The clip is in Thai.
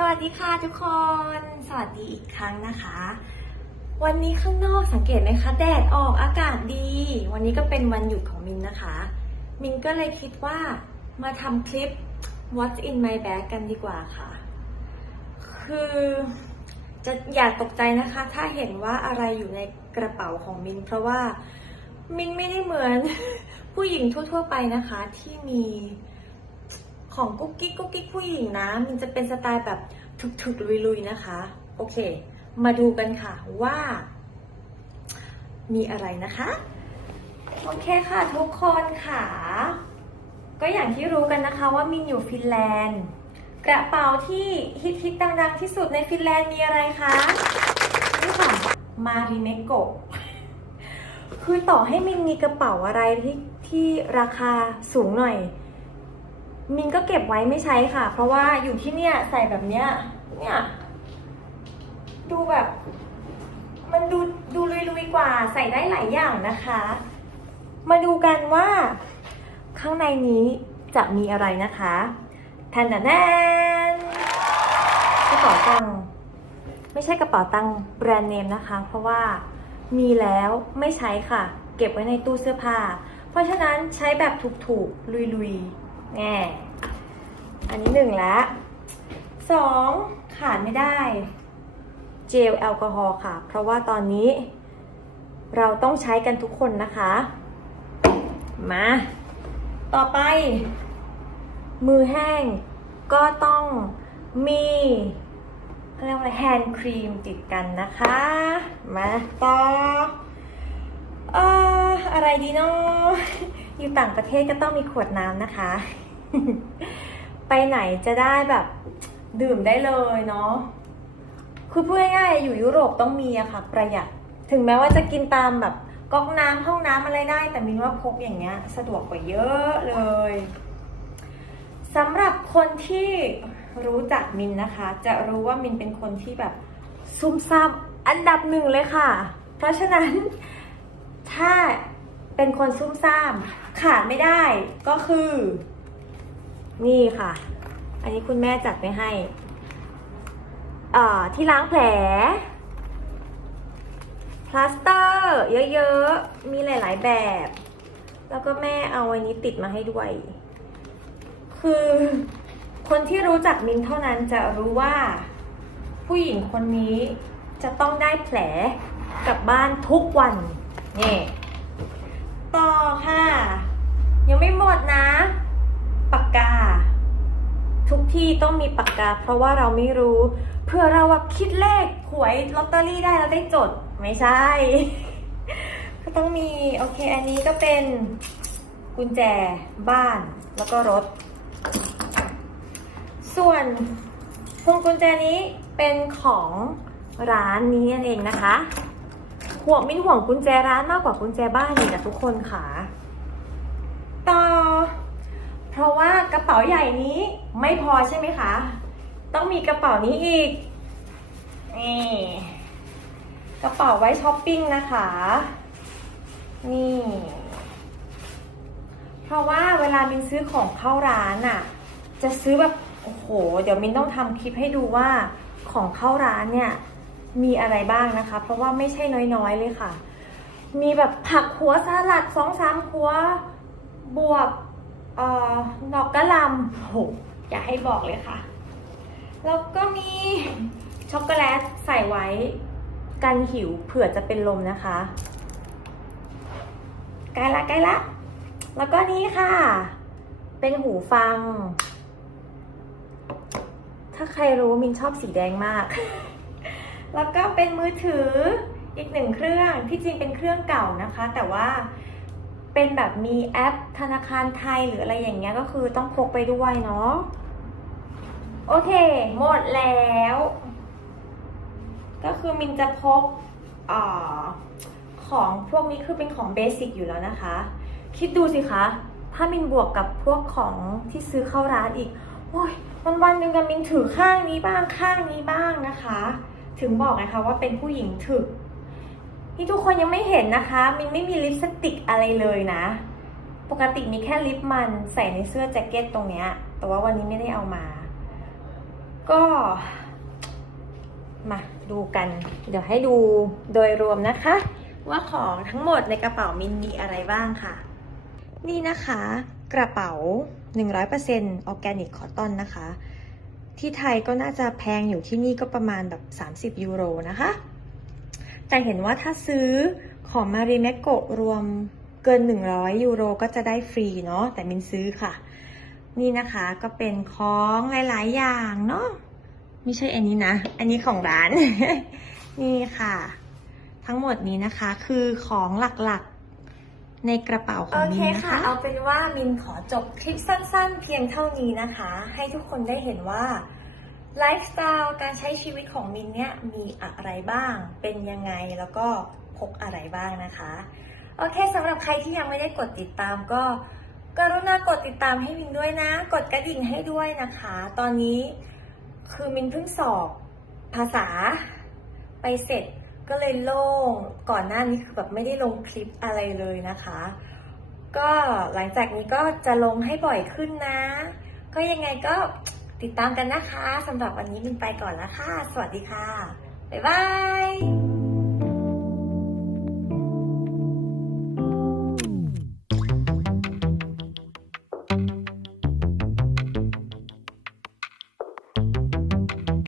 สวัสดีค่ะทุกคน สวัสดีอีกครั้งนะคะ วันนี้ข้างนอกสังเกตไหมคะ แดดออกอากาศดี วันนี้ก็เป็นวันหยุดของมินนะคะ มินก็เลยคิดว่ามาทำคลิป What's in my bag กันดีกว่าค่ะ คือจะอย่าตกใจนะคะ ถ้าเห็นว่าอะไรอยู่ในกระเป๋าของมิน เพราะว่ามินไม่ได้เหมือนผู้หญิงทั่ว ๆ ไปนะคะที่มี ของกุ๊กกิ๊กกุ๊กกิ๊กผู้หญิงนะ มันจะเป็นสไตล์แบบถึกๆลุยๆนะคะ โอเค มาดูกันค่ะว่า มีอะไรนะคะ โอเคค่ะทุกคนค่ะ ก็อย่างที่รู้กันนะคะว่ามินอยู่ฟินแลนด์ กระเป๋าที่ฮิตๆดังๆที่สุดในฟินแลนด์มีอะไรคะนี่ค่ะมาริเนโกคือต่อให้มินมีกระเป๋าอะไรที่ที่ราคาสูงหน่อย มินก็เก็บไว้ไม่ใช้ค่ะ เพราะว่าอยู่ที่เนี่ยใส่แบบเนี้ย เนี่ย ดูแบบ มันดูดูลุยๆกว่าใส่ได้หลายอย่างนะคะ มาดูกันว่า ข้างในนี้จะมีอะไรนะคะทันแนนกระเป๋าตังค์ไม่ใช่กระเป๋าตังค์แบรนด์เนมนะคะ เพราะว่ามีแล้วไม่ใช้ค่ะ เก็บไว้ในตู้เสื้อผ้า เพราะฉะนั้นใช้แบบถูกๆลุยๆ แง่อันนี้หนึ่งละสองขาดไม่ได้เจลแอลกอฮอล์ค่ะ เพราะว่าตอนนี้ เราต้องใช้กันทุกคนนะคะ มา ต่อไป มือแห้งก็ต้องมีเรียกว่าอะไรแฮนด์ครีมติดกันนะคะ มาต่อเอ่ออะไรดีเนาะอยู่ต่างประเทศก็ต้องมีขวดน้ำนะคะ ไปไหนจะได้แบบดื่มได้เลยเนาะคือพูดง่ายๆอยู่ยุโรปต้องมีอะค่ะ ประหยัด ถึงแม้ว่าจะกินตามแบบก๊อกน้ำห้องน้ำอะไรได้ แต่มินว่าพกอย่างเงี้ย สะดวกกว่าเยอะเลยสำหรับคนที่รู้จักมินนะคะ จะรู้ว่ามินเป็นคนที่แบบซุ่มซ่ามอันดับหนึ่งเลยค่ะ เพราะฉะนั้นถ้าเป็นคนซุ่มซ่ามขาดไม่ได้ก็คือ นี่ค่ะ อันนี้คุณแม่จัดไว้ให้อ่าที่ล้างแผล พลาสเตอร์เยอะๆ มีหลายๆแบบ แล้วก็แม่เอาอันนี้ติดมาให้ด้วย คือคนที่รู้จักมินเท่านั้นจะรู้ว่า ผู้หญิงคนนี้จะต้องได้แผลกลับบ้านทุกวัน นี่ ต่อค่ะ ยังไม่หมดนะ ปากกา ทุกที่ต้องมีปากกา เพราะว่าเราไม่รู้เผื่อเราแบบคิดเลขหวยลอตเตอรี่ได้แล้วได้จด ไม่ใช่ ก็ต้องมี โอเค อันนี้ก็เป็นกุญแจบ้านแล้วก็รถ ส่วนพวงกุญแจนี้เป็นของร้านนี้นั่นเองนะคะห่วงมินห่วงกุญแจร้านมากกว่ากุญแจบ้านอีกอะทุกคนค่ะต่อ เพราะว่ากระเป๋าใหญ่นี้ไม่พอใช่ไหมคะ ต้องมีกระเป๋านี้อีก นี่ กระเป๋าไว้ช้อปปิ้งนะคะ นี่ เพราะว่าเวลามินซื้อของเข้าร้านอะจะซื้อแบบ โอ้โห เดี๋ยวมินต้องทำคลิปให้ดูว่าของเข้าร้านเนี่ยมีอะไรบ้างนะคะ เพราะว่าไม่ใช่น้อยๆเลยค่ะ มีแบบผักหัวสลัดสองสามหัวบวก เอ่อดอกกระลำโอ้โหอยากให้บอกเลยค่ะ แล้วก็มีช็อกโกแลตใส่ไว้กันหิวเผื่อจะเป็นลมนะคะใกล้ละใกล้ละ แล้วก็นี้ค่ะ เป็นหูฟัง ถ้าใครรู้มินชอบสีแดงมาก แล้วก็เป็นมือถืออีกหนึ่งเครื่องที่จริงเป็นเครื่องเก่านะคะ แต่ว่า เป็นแบบมีแอปธนาคารไทยหรืออะไรอย่างเงี้ยก็คือต้องพกไปด้วยเนาะโอเค หมดแล้ว ก็คือมินจะพกอของพวกนี้คือเป็นของเบสิกอยู่แล้วนะคะ คิดดูสิคะ ถ้ามินบวกกับพวกของที่ซื้อเข้าร้านอีกโอ้ยวันวันหนึ่งกับมินถือข้างนี้บ้างข้างนี้บ้างนะคะ ถึงบอกนะคะว่าเป็นผู้หญิงถึก ที่ทุกคนยังไม่เห็นนะคะ มินไม่มีลิปสติกอะไรเลยนะ ปกติมีแค่ลิปมันใส่ในเสื้อแจ็คเก็ตตรงเนี้ย แต่ว่าวันนี้ไม่ได้เอามา ก็มาดูกัน เดี๋ยวให้ดูโดยรวมนะคะ ว่าของทั้งหมดในกระเป๋ามินมีอะไรบ้างค่ะ นี่นะคะ กระเป๋า 100%ออร์แกนิกคอตตอนนะคะ ที่ไทยก็น่าจะแพงอยู่ที่นี่ก็ประมาณแบบ 30 ยูโรนะคะ แต่เห็นว่าถ้าซื้อของมาริเมโกะรวมเกิน 100 ยูโรก็จะได้ฟรีเนาะแต่มินซื้อค่ะ นี่นะคะก็เป็นของหลาย ๆ อย่างเนาะไม่ใช่อันนี้นะ อันนี้ของร้าน นี่ค่ะ ทั้งหมดนี้นะคะคือของหลักๆในกระเป๋าของมินนะคะเอาเป็นว่ามินขอจบคลิปสั้น ๆ เพียงเท่านี้นะคะ ให้ทุกคนได้เห็นว่า ไลฟ์สไตล์การใช้ชีวิตของมินเนี่ยมีอะไรบ้าง เป็นยังไงแล้วก็พกอะไรบ้างนะคะ โอเคสำหรับใครที่ยังไม่ได้กดติดตามก็กรุณากดติดตามให้มินด้วยนะ กดกระดิ่งให้ด้วยนะคะ ตอนนี้คือมินเพิ่งสอบภาษาไปเสร็จก็เลยโล่งก่อนหน้านี้คือแบบไม่ได้ลงคลิปอะไรเลยนะคะ ก็หลังจากนี้ก็จะลงให้บ่อยขึ้นนะ ก็ยังไงก็ ติดตามกันนะคะสำหรับวันนี้มินไปก่อนแล้วค่ะ สวัสดีค่ะ บ๊ายบาย